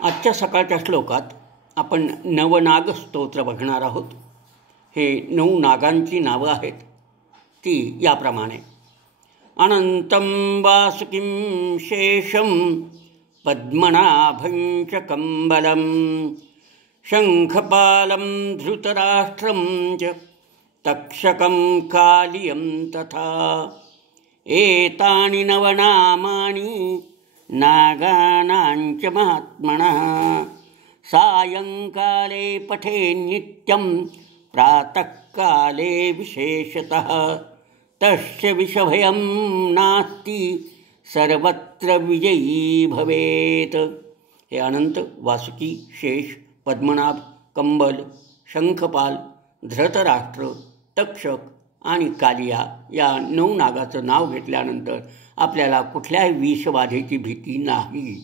आजच्या सकाळच्या श्लोकात आपण नवनाग स्तोत्र बघणार आहोत. हे 9 नागांची नावं आहेत. ती याप्रमाणे: अनंतं वासुकिं शेषं पद्मनाभं च कंबलं शंखपालं धृतराष्ट्रं च तक्षकं कालियं तथा एतानि नवनामानि नागानां च महात्मनः सायंकाले पठे नित्यं प्रातःकाले विशेषतः तस्य विषभयं नास्ति सर्वत्र विजयी भवेत. हे अनंत, वासुकी, शेष, पद्मनाभ, कंबल, शंखपाल, धृतराष्ट्र, तक्षक आणि कालिया या 9 नागाचं नाव घेतल्यानंतर आपल्याला कुठल्याही विषबाधेची भीती नाही.